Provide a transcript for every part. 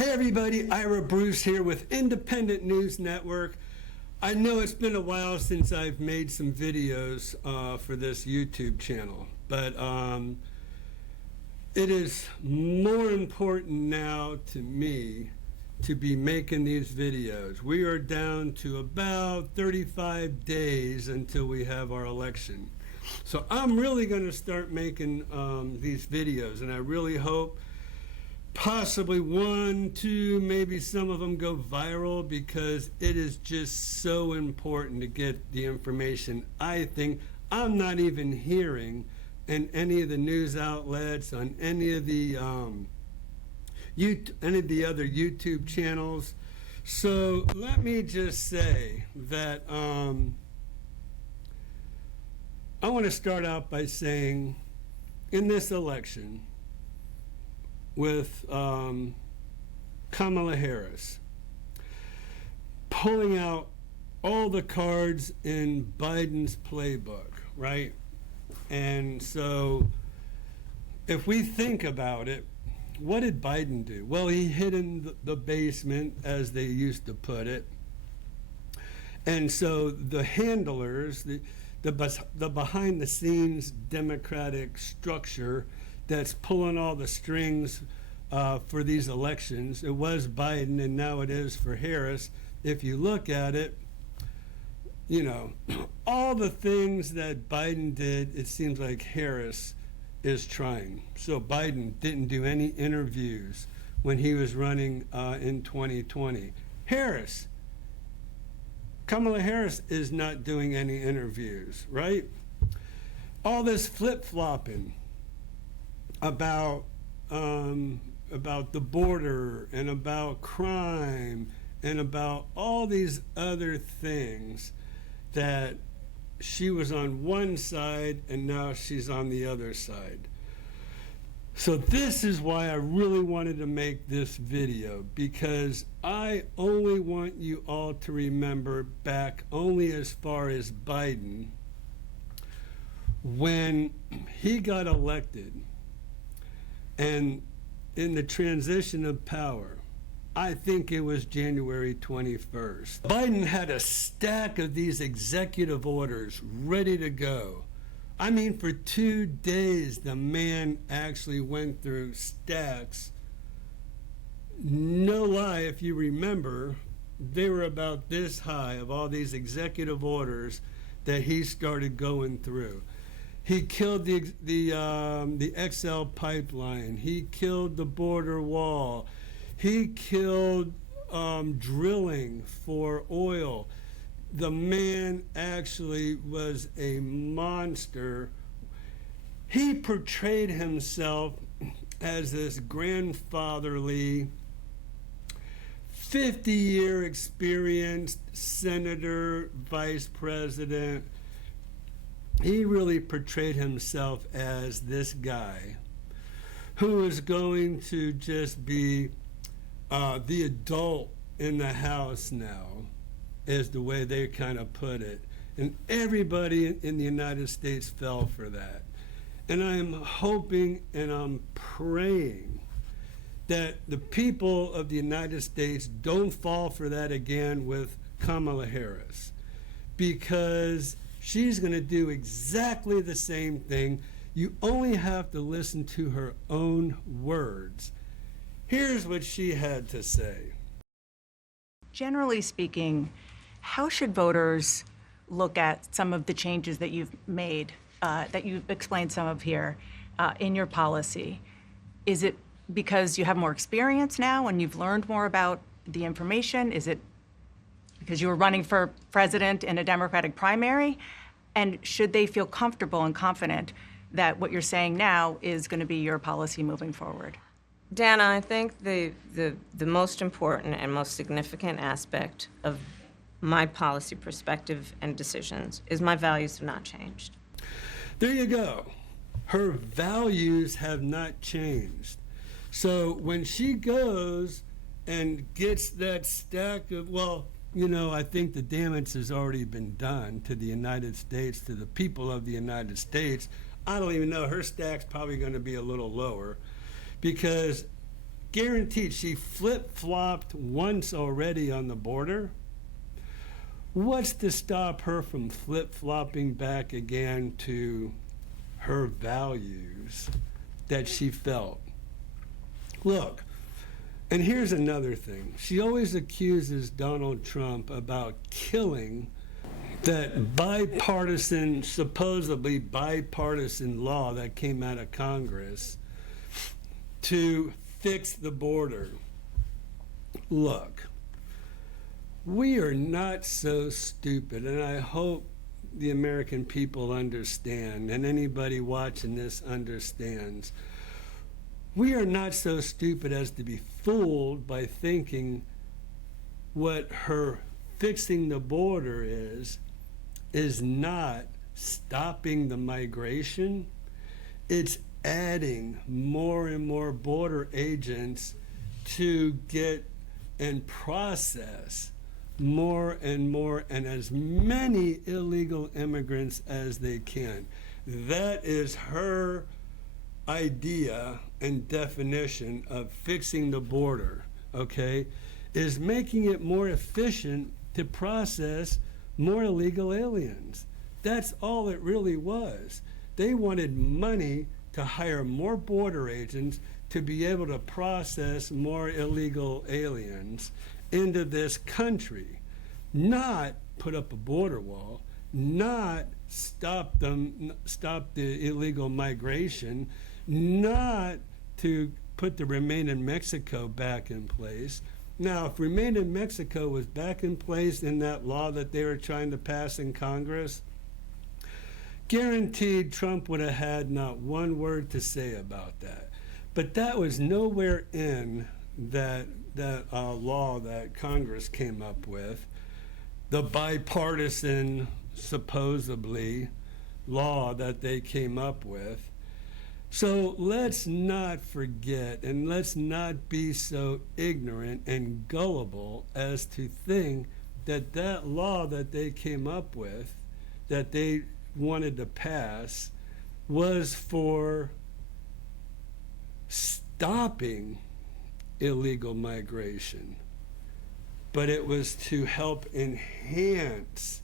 Hey everybody, Ira Bruce here with Independent News Network. I know it's been a while since I've made some videos for this YouTube channel, but it is more important now to me to be making these videos. We are down to about 35 days until we have our election. So I'm really going to start making these videos, and I really hope possibly one, two, maybe some of them go viral, because it is just so important to get the information I think I'm not even hearing in any of the news outlets, on any of the other YouTube channels. So let me just say that I want to start out by saying, in this election, with Kamala Harris pulling out all the cards in Biden's playbook, right? And so if we think about it, what did Biden do? Well, he hid in the basement, as they used to put it. And so the handlers, the behind-the-scenes Democratic structure that's pulling all the strings for these elections, it was Biden, and now it is for Harris. If you look at it, you know, all the things that Biden did, it seems like Harris is trying. So Biden didn't do any interviews when he was running in 2020. Kamala Harris is not doing any interviews, right? All this flip-flopping about the border and about crime and about all these other things, that she was on one side and now she's on the other side. So this is why I really wanted to make this video, because I only want you all to remember back only as far as Biden, when he got elected. And in the transition of power, I think it was January 21st, Biden had a stack of these executive orders ready to go. I mean, for 2 days, the man actually went through stacks. No lie, if you remember, they were about this high, of all these executive orders that he started going through. He killed the XL pipeline. He killed the border wall. He killed drilling for oil. The man actually was a monster. He portrayed himself as this grandfatherly, 50-year experienced senator, vice president. He really portrayed himself as this guy who is going to just be the adult in the house now, is the way they kind of put it. And everybody in the United States fell for that. And I'm hoping and I'm praying that the people of the United States don't fall for that again with Kamala Harris, because she's going to do exactly the same thing. You only have to listen to her own words. Here's what she had to say. Generally speaking, how should voters look at some of the changes that you've made, that you've explained some of here in your policy? Is it because you have more experience now and you've learned more about the information? Is it because you were running for president in a Democratic primary? And should they feel comfortable and confident that what you're saying now is going to be your policy moving forward? Dana, I think the most important and most significant aspect of my policy perspective and decisions is my values have not changed. There you go. Her values have not changed. So when she goes and gets that stack of, well, you know, I think the damage has already been done to the United States, to the people of the United States. I don't even know. Her stack's probably going to be a little lower, because guaranteed she flip-flopped once already on the border. What's to stop her from flip-flopping back again to her values that she felt? Look, and here's another thing. She always accuses Donald Trump about killing that bipartisan, supposedly bipartisan law that came out of Congress to fix the border. Look, we are not so stupid, and I hope the American people understand, and anybody watching this understands. We are not so stupid as to be fooled by thinking what her fixing the border is not stopping the migration. It's adding more and more border agents to get and process more and more and as many illegal immigrants as they can. That is her idea and definition of fixing the border, okay, is making it more efficient to process more illegal aliens. That's all it really was. They wanted money to hire more border agents to be able to process more illegal aliens into this country, not put up a border wall, not stop the illegal migration, not to put the Remain in Mexico back in place. Now, if Remain in Mexico was back in place in that law that they were trying to pass in Congress, guaranteed Trump would have had not one word to say about that. But that was nowhere in that law that Congress came up with, the bipartisan, supposedly, law that they came up with. So let's not forget, and let's not be so ignorant and gullible as to think that that law that they came up with, that they wanted to pass, was for stopping illegal migration, but it was to help enhance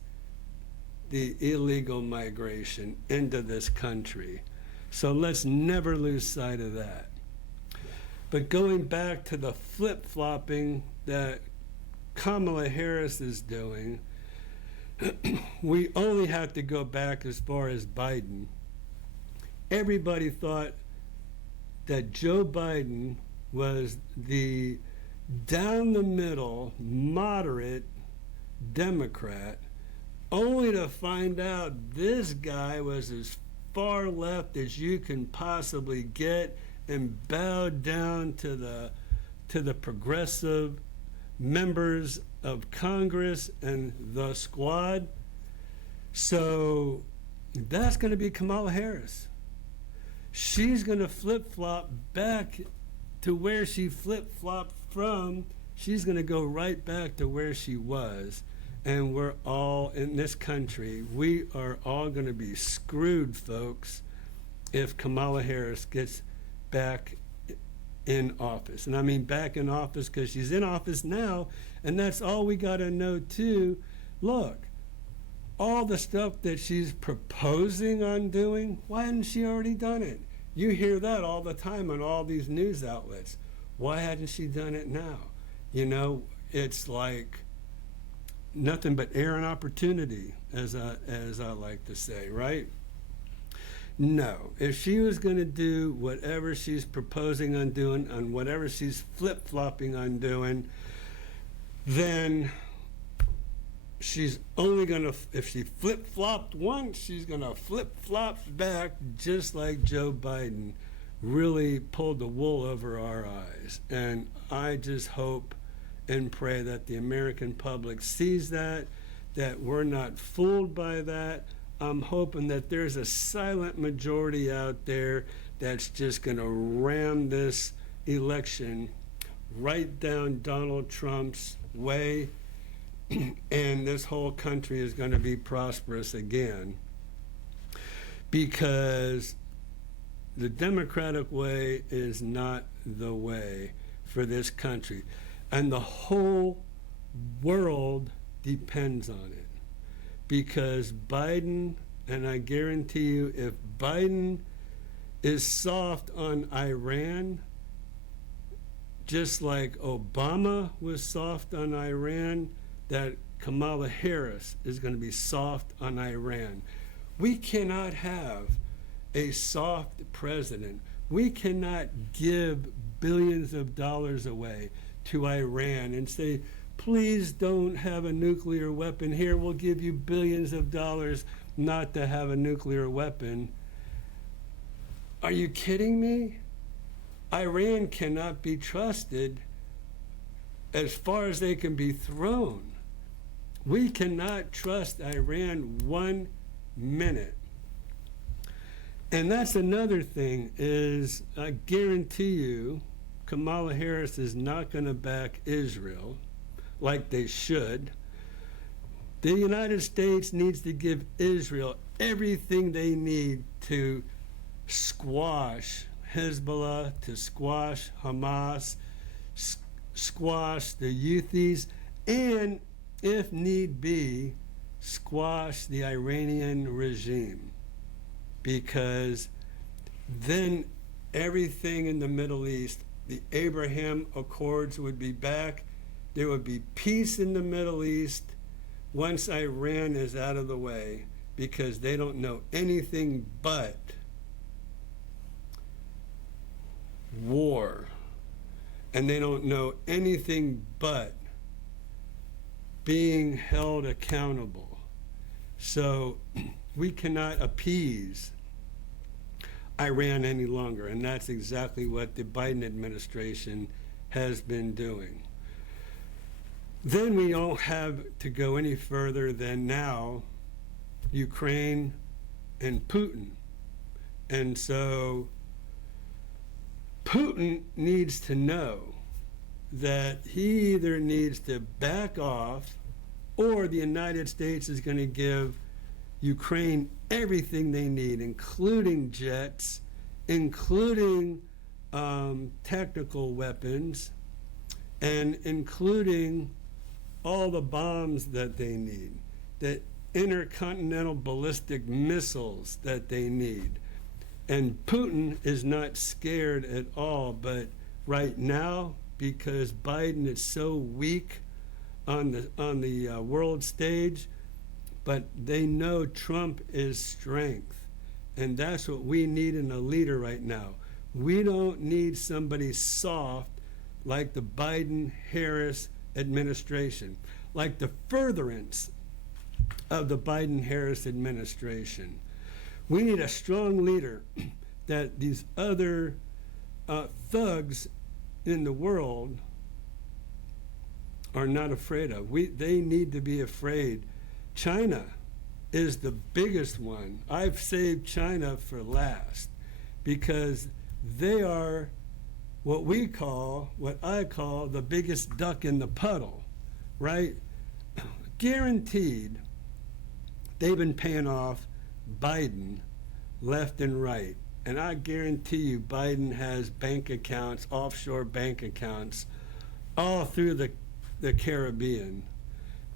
the illegal migration into this country. So let's never lose sight of that. But going back to the flip-flopping that Kamala Harris is doing, we only have to go back as far as Biden. Everybody thought that Joe Biden was the down-the-middle, moderate Democrat, only to find out this guy was as far left as you can possibly get and bow down to the progressive members of Congress and the squad. So that's going to be Kamala Harris. She's going to flip-flop back to where she flip-flopped from. She's going to go right back to where she was. And we're all, in this country, we are all going to be screwed, folks, if Kamala Harris gets back in office. And I mean back in office because she's in office now, and that's all we got to know, too. Look, all the stuff that she's proposing on doing, why hadn't she already done it? You hear that all the time on all these news outlets. Why hadn't she done it now? You know, it's like nothing but air and opportunity, as I like to say, right? No, if she was going to do whatever she's proposing on doing, on whatever she's flip-flopping on doing, then she's only going to, if she flip-flopped once, she's going to flip-flop back, just like Joe Biden really pulled the wool over our eyes. And I just hope and pray that the American public sees that we're not fooled by that. I'm hoping that there's a silent majority out there that's just going to ram this election right down Donald Trump's way, and this whole country is going to be prosperous again, because the Democratic way is not the way for this country. And the whole world depends on it. Because Biden, and I guarantee you, if Biden is soft on Iran, just like Obama was soft on Iran, that Kamala Harris is going to be soft on Iran. We cannot have a soft president. We cannot give billions of dollars away to Iran and say, please don't have a nuclear weapon here. We'll give you billions of dollars not to have a nuclear weapon. Are you kidding me? Iran cannot be trusted as far as they can be thrown. We cannot trust Iran 1 minute. And that's another thing is, I guarantee you, Kamala Harris is not going to back Israel like they should. The United States needs to give Israel everything they need to squash Hezbollah, to squash Hamas, squash the Houthis, and, if need be, squash the Iranian regime. Because then everything in the Middle East, the Abraham Accords would be back. There would be peace in the Middle East once Iran is out of the way, because they don't know anything but war. And they don't know anything but being held accountable. So we cannot appease Iran any longer, and that's exactly what the Biden administration has been doing. Then we don't have to go any further than now Ukraine and Putin. And so Putin needs to know that he either needs to back off, or the United States is going to give Ukraine everything they need, including jets, including technical weapons, and including all the bombs that they need, the intercontinental ballistic missiles that they need. And Putin is not scared at all, but right now, because Biden is so weak on the world stage, but they know Trump is strength. And that's what we need in a leader right now. We don't need somebody soft like the Biden-Harris administration, like the furtherance of the Biden-Harris administration. We need a strong leader that these other thugs in the world are not afraid of. They need to be afraid. China is the biggest one. I've saved China for last because they are what I call the biggest duck in the puddle, right? Guaranteed, they've been paying off Biden left and right. And I guarantee you Biden has bank accounts, offshore bank accounts, all through the Caribbean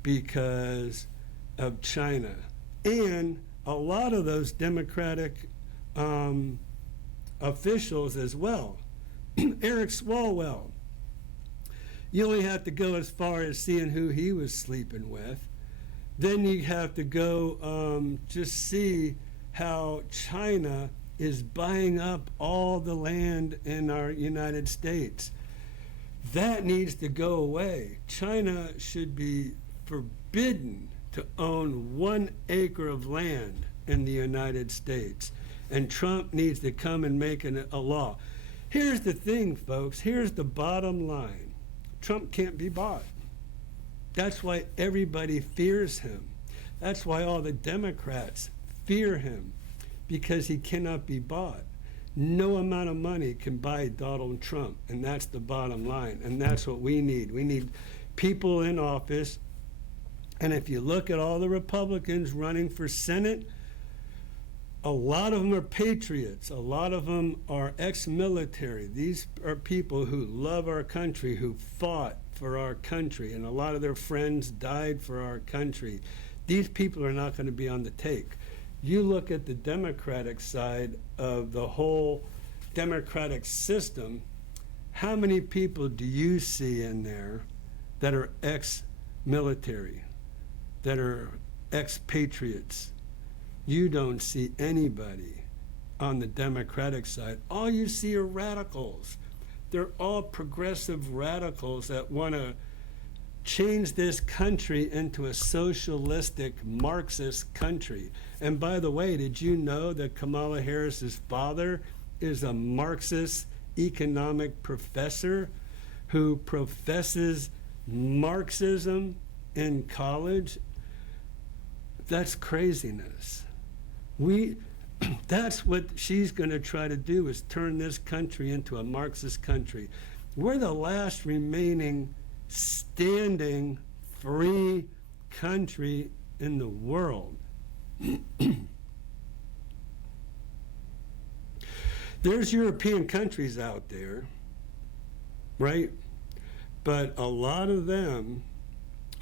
because of China. And a lot of those Democratic officials as well. Eric Swalwell, you only have to go as far as seeing who he was sleeping with. Then you have to go just see how China is buying up all the land in our United States. That needs to go away. China should be forbidden to own 1 acre of land in the United States. And Trump needs to come and make a law. Here's the thing, folks. Here's the bottom line. Trump can't be bought. That's why everybody fears him. That's why all the Democrats fear him, because he cannot be bought. No amount of money can buy Donald Trump, and that's the bottom line. And that's what we need. We need people in office. And if you look at all the Republicans running for Senate, A lot of them are patriots. A lot of them are ex-military. These are people who love our country, who fought for our country, and a lot of their friends died for our country. These people are not going to be on the take. You look at the Democratic side of the whole democratic system, how many people do you see in there that are ex-military, that are ex-patriots? You don't see anybody on the Democratic side. All you see are radicals. They're all progressive radicals that want to change this country into a socialistic Marxist country. And by the way, did you know that Kamala Harris's father is a Marxist economic professor who professes Marxism in college? That's craziness. That's what she's going to try to do, is turn this country into a Marxist country. We're the last remaining standing free country in the world. There's European countries out there, right? But a lot of them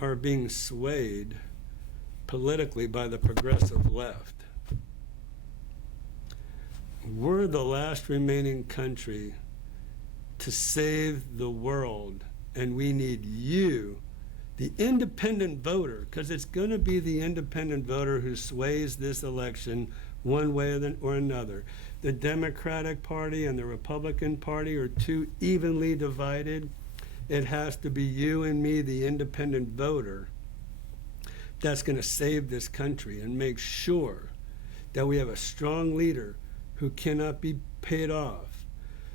are being swayed politically by the progressive left. We're the last remaining country to save the world, and we need you, the independent voter, because it's going to be the independent voter who sways this election one way or another. The Democratic Party and the Republican Party are too evenly divided. It has to be you and me, the independent voter, that's going to save this country and make sure that we have a strong leader who cannot be paid off,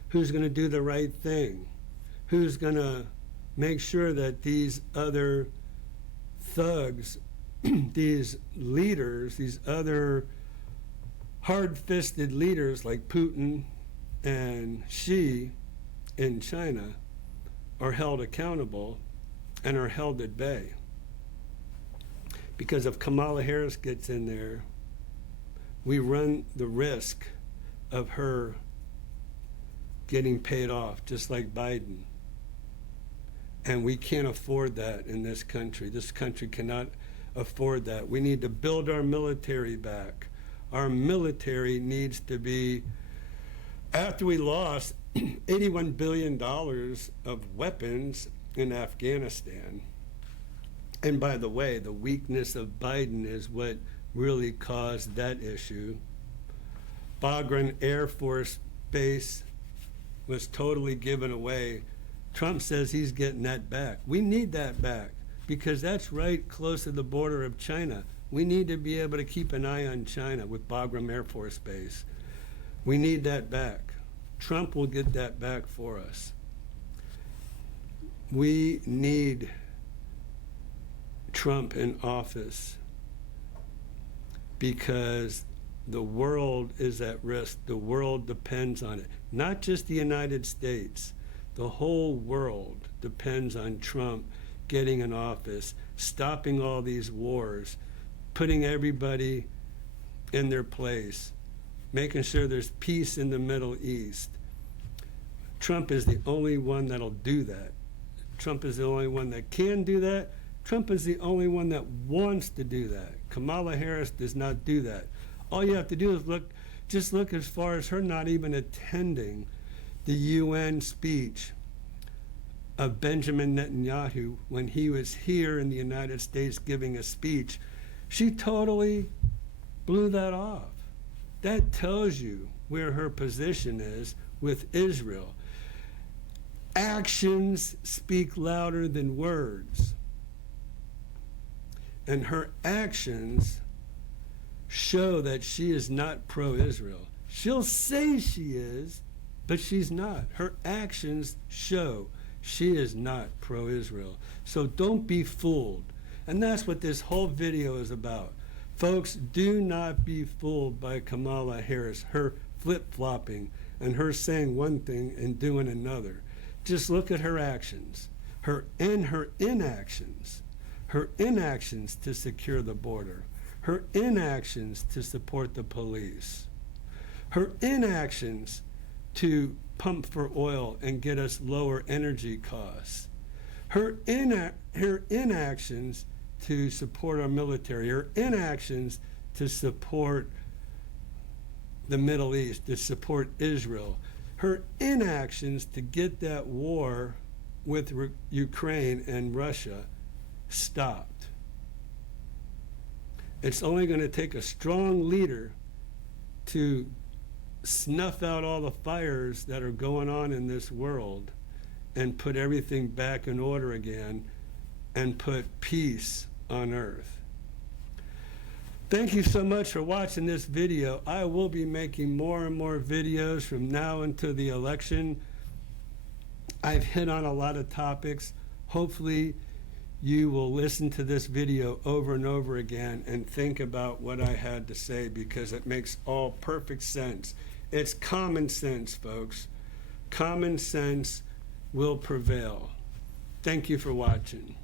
who's going to do the right thing, who's going to make sure that these other thugs, these leaders, these other hard-fisted leaders like Putin and Xi in China are held accountable and are held at bay. Because if Kamala Harris gets in there, we run the risk of her getting paid off, just like Biden. And we can't afford that in this country. This country cannot afford that. We need to build our military back. Our military needs to be, after we lost $81 billion of weapons in Afghanistan, and by the way, the weakness of Biden is what really caused that issue. Bagram Air Force Base was totally given away. Trump says he's getting that back. We need that back because that's right close to the border of China. We need to be able to keep an eye on China with Bagram Air Force Base. We need that back. Trump will get that back for us. We need Trump in office because the world is at risk. The world depends on it. Not just the United States. The whole world depends on Trump getting in office, stopping all these wars, putting everybody in their place, making sure there's peace in the Middle East. Trump is the only one that'll do that. Trump is the only one that can do that. Trump is the only one that wants to do that. Kamala Harris does not do that. All you have to do is look as far as her not even attending the UN speech of Benjamin Netanyahu when he was here in the United States giving a speech. She totally blew that off. That tells you where her position is with Israel. Actions speak louder than words. And her actions show that she is not pro-Israel. She'll say she is, but she's not. Her actions show she is not pro-Israel. So don't be fooled. And that's what this whole video is about. Folks, do not be fooled by Kamala Harris, her flip-flopping and her saying one thing and doing another. Just look at her actions, her inactions to secure the border, her inactions to support the police, her inactions to pump for oil and get us lower energy costs, her inactions to support our military, her inactions to support the Middle East, to support Israel, her inactions to get that war with Ukraine and Russia stopped. It's only going to take a strong leader to snuff out all the fires that are going on in this world and put everything back in order again and put peace on earth. Thank you so much for watching this video. I will be making more and more videos from now until the election. I've hit on a lot of topics. Hopefully you will listen to this video over and over again and think about what I had to say, because it makes all perfect sense. It's common sense, folks. Common sense will prevail. Thank you for watching.